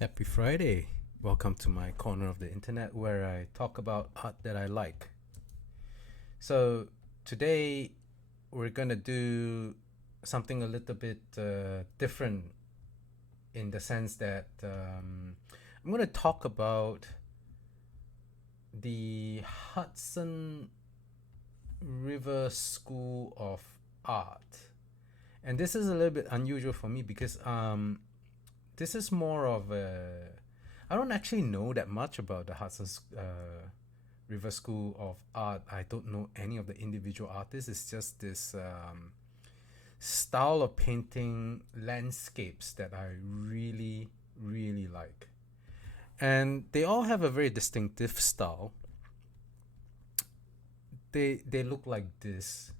Happy Friday. Welcome to my corner of the internet where I talk about art that I like. So, today we're going to do something a little bit different in the sense that I'm going to talk about the Hudson River School of Art. And this is a little bit unusual for me because this is more of a. I don't actually know that much about the Hudson River School of Art. I don't know any of the individual artists. It's just this style of painting landscapes that I really, really like. And they all have a very distinctive style. They look like this,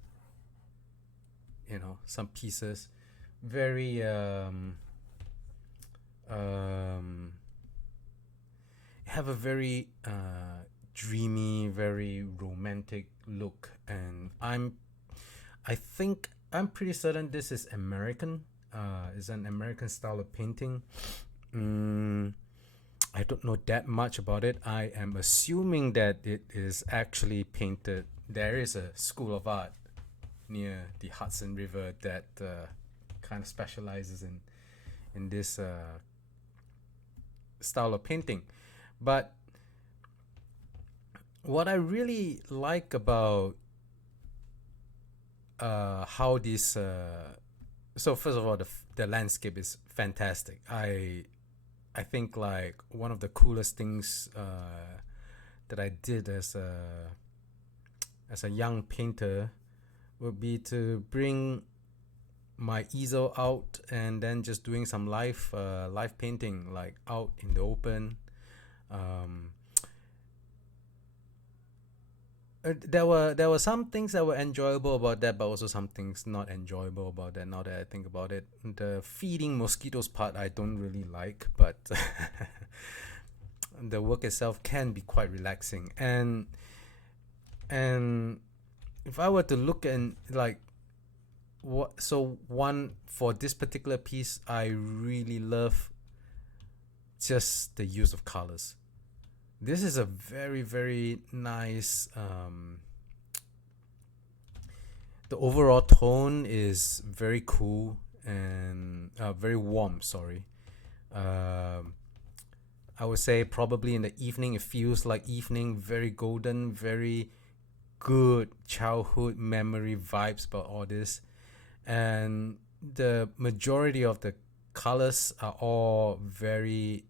some pieces very um have a very dreamy, very romantic look, and I think I'm pretty certain this is American. Is an American style of painting. Mm, I don't know that much about it. I am assuming that it is actually painted. There is a school of art near the Hudson River that kind of specializes in this style of painting. But what I really like about how this so first of all the landscape is fantastic. I think like one of the coolest things that I did as a young painter would be to bring my easel out and then just doing some live painting like out in the open. um, there were some things that were enjoyable about that, but also some things not enjoyable about that. Now that I think about it, the feeding mosquitoes part I don't really like, but the work itself can be quite relaxing. And if I were to look and like what, so one for this particular piece, I really love just the use of colors. This is a very very nice the overall tone is very cool and very warm. Sorry. Um, I would say probably in the evening, it feels like evening, very golden, very good childhood memory vibes about all this. And the majority of the colors are all very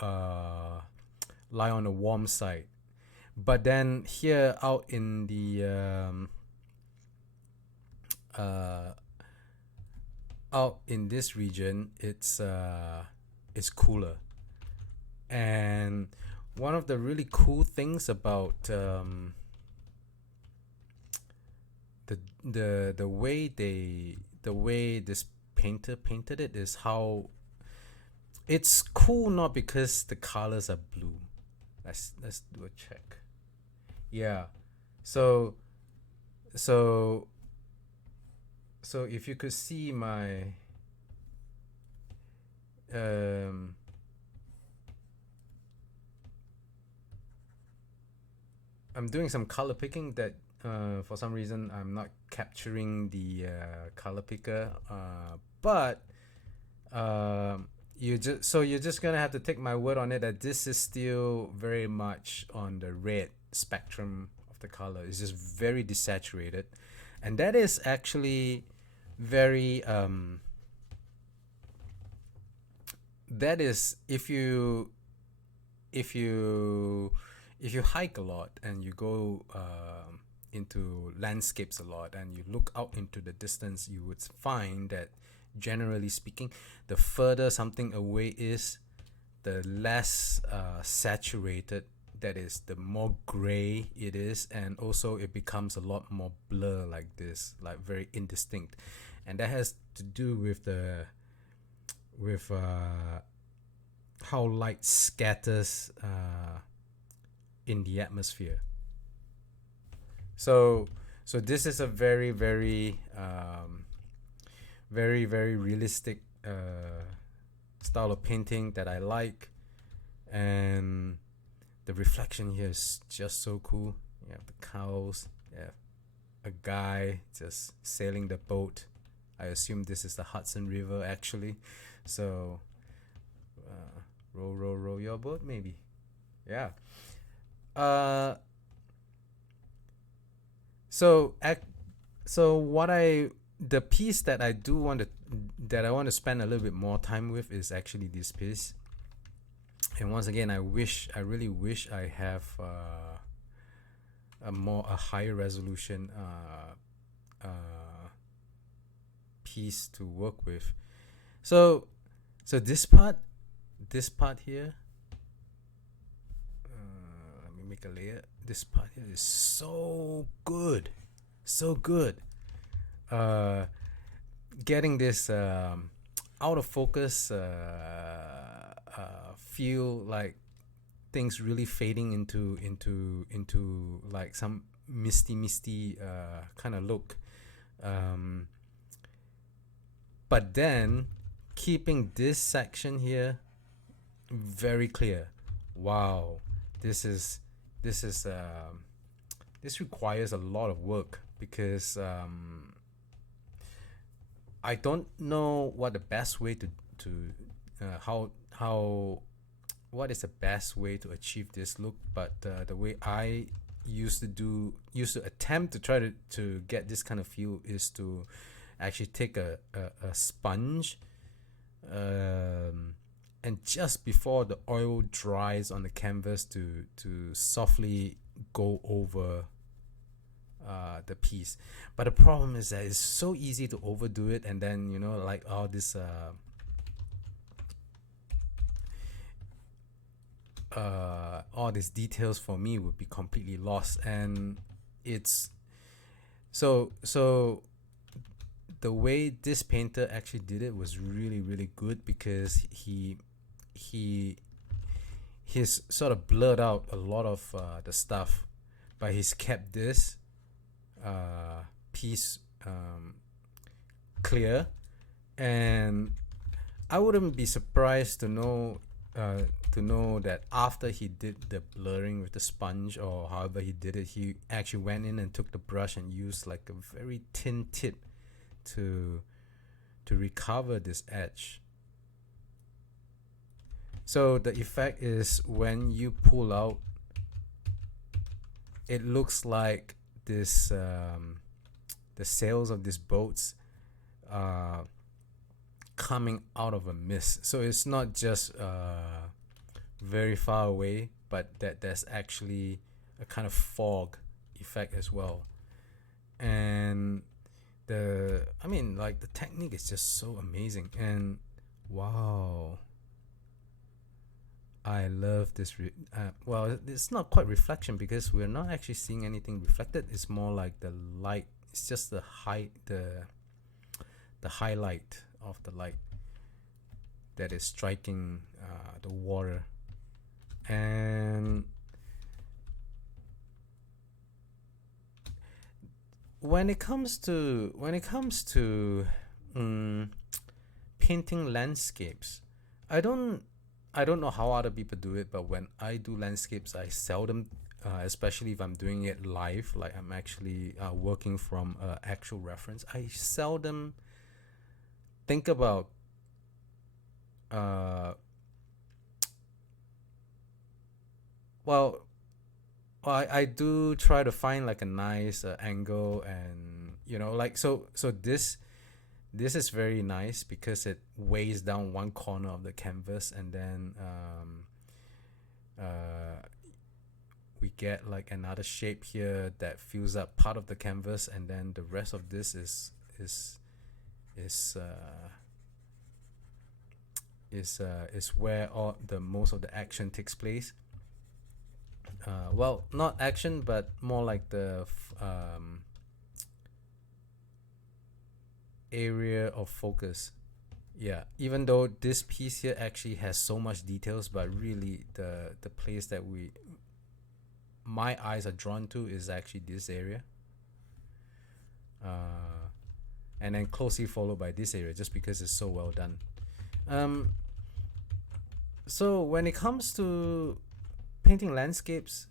lie on the warm side. But then here out in the uh, out in this region, it's cooler. And one of the really cool things about the way this painter painted it is how it's cool, not because the colors are blue. Let's do a check. Yeah. So so so if you could see my um I'm doing some color picking that for some reason I'm not capturing the color picker, but you're just gonna have to take my word on it that this is still very much on the red spectrum of the color. It's just very desaturated, and that is actually very that is if you if you hike a lot and you go into landscapes a lot and you look out into the distance, you would find that generally speaking, the further something away is, the less saturated that is, the more gray it is, and also it becomes a lot more blur like this, like very indistinct. And that has to do with the with how light scatters in the atmosphere. So so this is a very very very very realistic style of painting that I like, and the reflection here is just so cool. You have the cows, you have a guy just sailing the boat. I assume this is the Hudson River actually. So row, row, row your boat, maybe. Yeah. Uh, so so the piece that I want to spend a little bit more time with is actually this piece. And once again, I really wish I have a higher resolution piece to work with. So this part here, let me make a layer. This part here is so good, so good. Getting this out of focus feel, like things really fading into like some misty kind of look, but then keeping this section here very clear. Wow, this requires a lot of work, because I don't know what the best way to how what is the best way to achieve this look, but the way I used to attempt to try to get this kind of feel is to actually take a sponge, and just before the oil dries on the canvas, to softly go over the piece. But the problem is that it's so easy to overdo it, and then like all this all these details for me would be completely lost. And it's so the way this painter actually did it was really, really good, because he's sort of blurred out a lot of the stuff, but he's kept this piece clear. And I wouldn't be surprised to know that after he did the blurring with the sponge, or however he did it, he actually went in and took the brush and used like a very thin tip to recover this edge. So the effect is, when you pull out, it looks like this the sails of these boats coming out of a mist. So it's not just very far away, but that there's actually a kind of fog effect as well. And the technique is just so amazing. And wow, I love this. Well, it's not quite reflection, because we're not actually seeing anything reflected. It's more like the light. It's just the highlight of the light that is striking the water. And when it comes to painting landscapes, I don't know how other people do it, but when I do landscapes, I seldom, especially if I'm doing it live, like I'm actually working from actual reference, I seldom think about I do try to find like a nice angle, and like so this is very nice, because it weighs down one corner of the canvas, and then we get like another shape here that fills up part of the canvas, and then the rest of this is where all the most of the action takes place. Well, not action, but more like the area of focus. Yeah, even though this piece here actually has so much details, but really the place that my eyes are drawn to is actually this area, and then closely followed by this area, just because it's so well done. So when it comes to painting landscapes,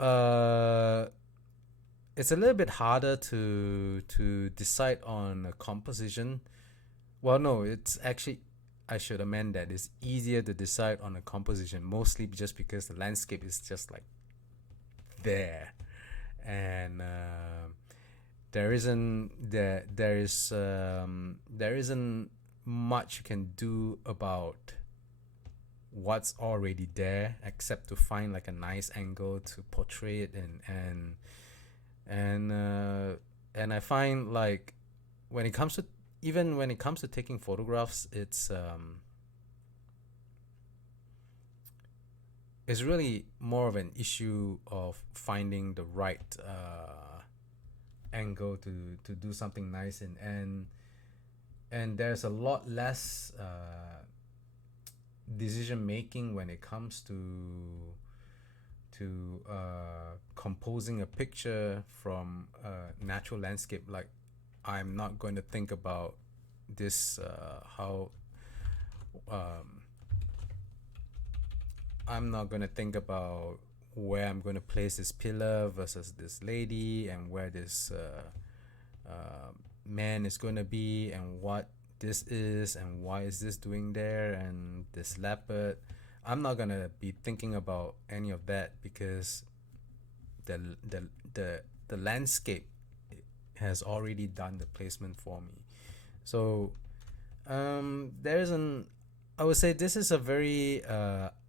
uh, it's a little bit harder to decide on a composition. Well, no, it's actually, I should amend that. It's easier to decide on a composition, mostly just because the landscape is just like there, and there isn't much you can do about what's already there except to find like a nice angle to portray it in. And I find like when it comes to even when it comes to taking photographs, it's really more of an issue of finding the right angle to do something nice in. And there's a lot less decision making when it comes to composing a picture from a natural landscape. Like, I'm not going to think about this how I'm not going to think about where I'm going to place this pillar versus this lady, and where this man is going to be, and what this is, and why is this doing there, and this leopard. I'm not going to be thinking about any of that, because the the the landscape has already done the placement for me. So there's an I would say this is a very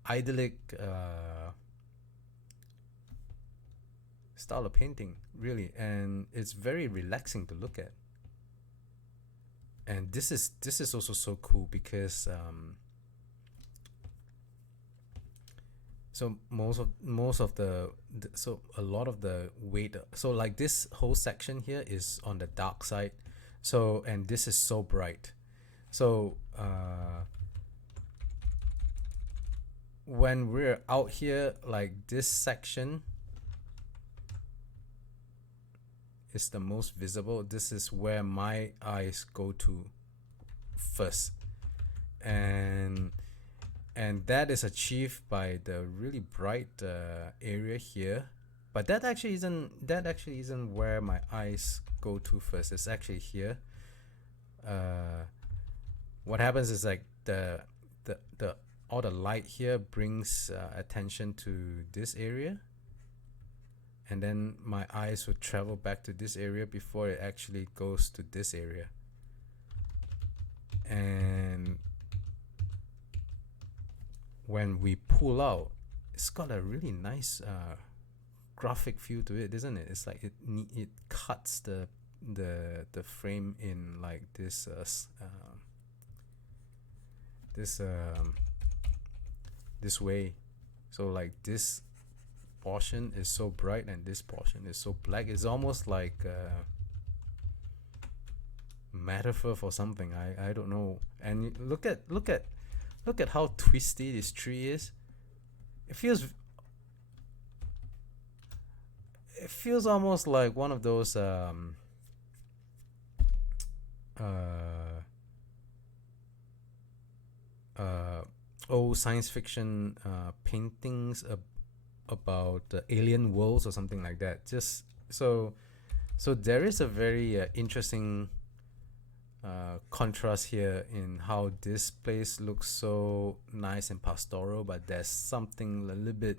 idyllic style of painting, really, and it's very relaxing to look at. And this is also so cool because so so a lot of the weight, so like this whole section here is on the dark side, so, and this is so bright. So when we're out here, like this section is the most visible. This is where my eyes go to first, and that is achieved by the really bright area here. But that actually isn't where my eyes go to first. It's actually here. What happens is like the all the light here brings attention to this area, and then my eyes would travel back to this area before it actually goes to this area. And when we pull out, it's got a really nice graphic feel to it, isn't it? It's like it cuts the frame in like this this way. So like this portion is so bright and this portion is so black. It's almost like a metaphor for something. I don't know. And look at how twisty this tree is. It feels almost like one of those old science fiction paintings about alien worlds or something like that. Just so there is a very interesting contrast here in how this place looks so nice and pastoral, but there's something a little bit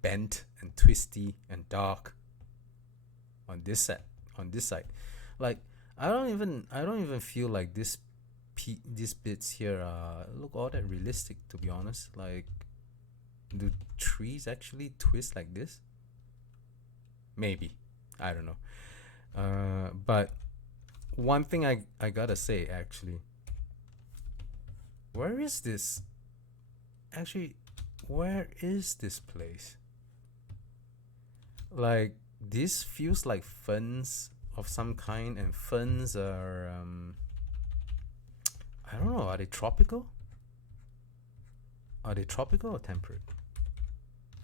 bent and twisty and dark on this side. Like I don't even feel like these bits here look all that realistic, to be honest. Like, do trees actually twist like this? Maybe, I don't know. But one thing I gotta say, actually, where is this? Actually, where is this place? Like, this feels like ferns of some kind, and ferns are I don't know. Are they tropical? Are they tropical or temperate?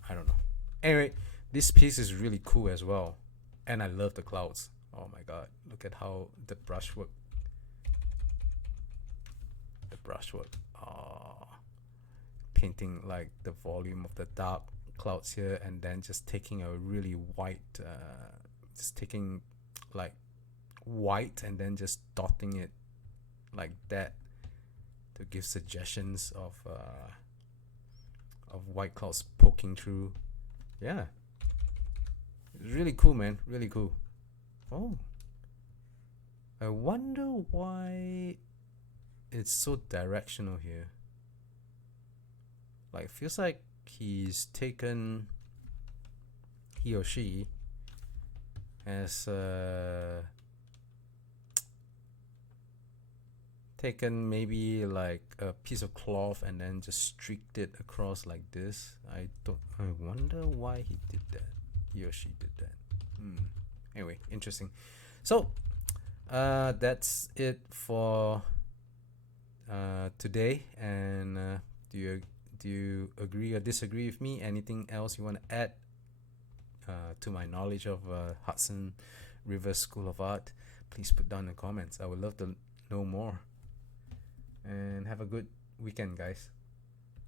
I don't know. Anyway, this piece is really cool as well, and I love the clouds. Oh my god! Look at how the brushwork. Oh, painting like the volume of the dark clouds here, and then just taking a really white, just taking like white and then just dotting it like that to give suggestions of white clouds poking through. Yeah, it's really cool, man. Really cool. Oh, I wonder why it's so directional here. Like, it feels like he or she has taken maybe like a piece of cloth and then just streaked it across like this. I wonder why he did that. He or she did that. Anyway, interesting. So that's it for today. And do you agree or disagree with me? Anything else you want to add to my knowledge of Hudson River School of Art? Please put down in the comments. I would love to know more. And have a good weekend, guys.